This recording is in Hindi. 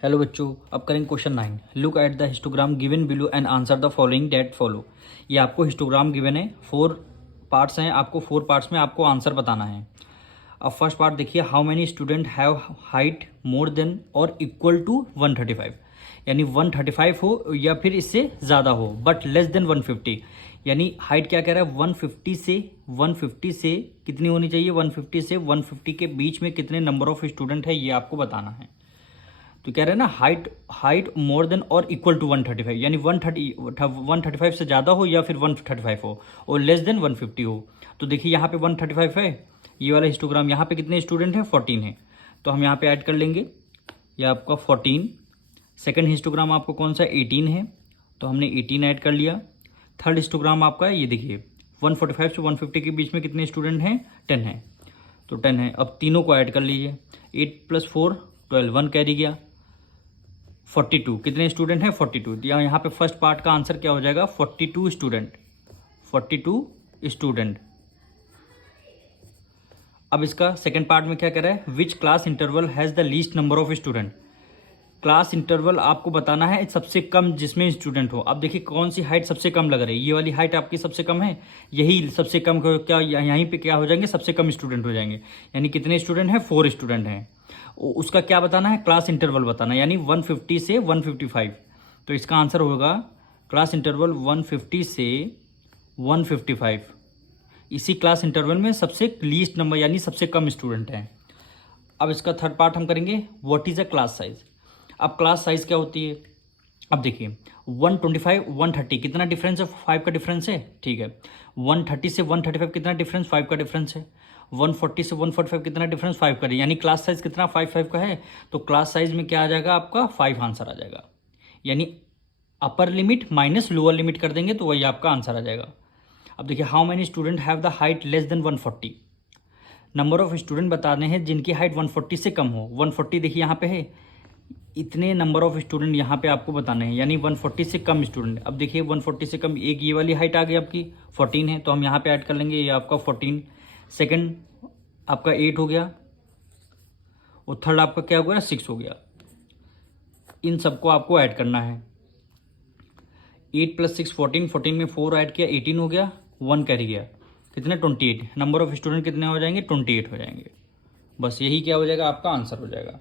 हेलो बच्चों, अब करेंगे question 9। Look at the histogram given below and answer the following date follow. ये आपको हिस्टोग्राम गिवन है, 4 पार्ट्स हैं, आपको 4 पार्ट्स में आपको आंसर बताना है। अब फर्स्ट पार्ट देखिए, how many student have height more than और इक्वल टू 135, यानी 135 हो या फिर इससे ज़्यादा हो बट लेस देन 150, यानी हाइट क्या कह रहा है 150 से कितनी होनी चाहिए, 150 से 150 के बीच में कितने नंबर ऑफ स्टूडेंट है ये आपको बताना है। तो कह रहे हैं ना हाइट मोर देन और इक्वल टू 135, यानी 135 से ज़्यादा हो या फिर 135 हो और लेस देन 150 हो। तो देखिए यहाँ पे 135 है, ये वाला हिस्टोग्राम, यहाँ पे कितने स्टूडेंट हैं 14 है, तो हम यहाँ पे ऐड कर लेंगे, ये आपका 14। सेकंड हिस्टोग्राम आपको कौन सा 18 है, तो हमने 18 ऐड कर लिया। थर्ड हिस्टोग्राम आपका ये देखिए 145 से 150 के बीच में कितने स्टूडेंट हैं 10 है, तो 10 है। अब तीनों को ऐड कर लीजिए, 8 + 4 12, 1 कैरी गया, 42 कितने स्टूडेंट हैं 42। यहाँ पे फर्स्ट पार्ट का आंसर क्या हो जाएगा 42 स्टूडेंट। अब इसका सेकंड पार्ट में क्या कह रहा है, which class interval has the least number of student. Class interval आपको बताना है सबसे कम जिसमें स्टूडेंट हो। अब देखिए कौन सी हाइट सबसे कम लग रही है, ये वाली हाइट आपकी सबसे कम है, यही सबसे कम क्या यहीं पे क्या हो जाएंगे, सबसे कम स्टूडेंट हो जाएंगे। यानी कितने स्टूडेंट हैं 4 स्टूडेंट हैं। उसका क्या बताना है, क्लास इंटरवल बताना है, यानी 150 से 155। तो इसका आंसर होगा क्लास इंटरवल 150 से 155। इसी क्लास इंटरवल में सबसे लीस्ट नंबर यानी सबसे कम स्टूडेंट हैं। अब इसका थर्ड पार्ट हम करेंगे, what is a class size. अब क्लास साइज क्या होती है, अब देखिए 125 130 कितना डिफरेंस है, 5 का डिफरेंस है, ठीक है। 130 से 135 कितना डिफरेंस, 5 का डिफरेंस है। 140 से 145 कितना डिफरेंस, 5 का, यानी क्लास साइज कितना 5 का है। तो क्लास साइज में क्या आ जाएगा आपका 5 आंसर आ जाएगा, यानी upper limit minus lower limit कर देंगे तो वही आपका आंसर आ जाएगा। अब देखिए, how many student have the height less than 140। Number of student बताने हैं जिनकी हाइट 140 से कम हो। 140 देखिए यहाँ पे है, इतने नंबर ऑफ स्टूडेंट यहाँ पे आपको बताने हैं, यानी 140 से कम स्टूडेंट। अब देखिए 140 से कम, एक ये वाली हाइट आ गई आपकी 14 है, तो हम यहाँ पे ऐड कर लेंगे, ये आपका 14। सेकंड आपका 8 हो गया और थर्ड आपका क्या हो गया 6 हो गया। इन सबको आपको ऐड करना है, 8 + 6 14, 14 में 4 ऐड किया 18 हो गया, 1 कैरी गया, कितने 28। नंबर ऑफ स्टूडेंट कितने हो जाएंगे 28 हो जाएंगे। बस यही क्या हो जाएगा आपका आंसर हो जाएगा।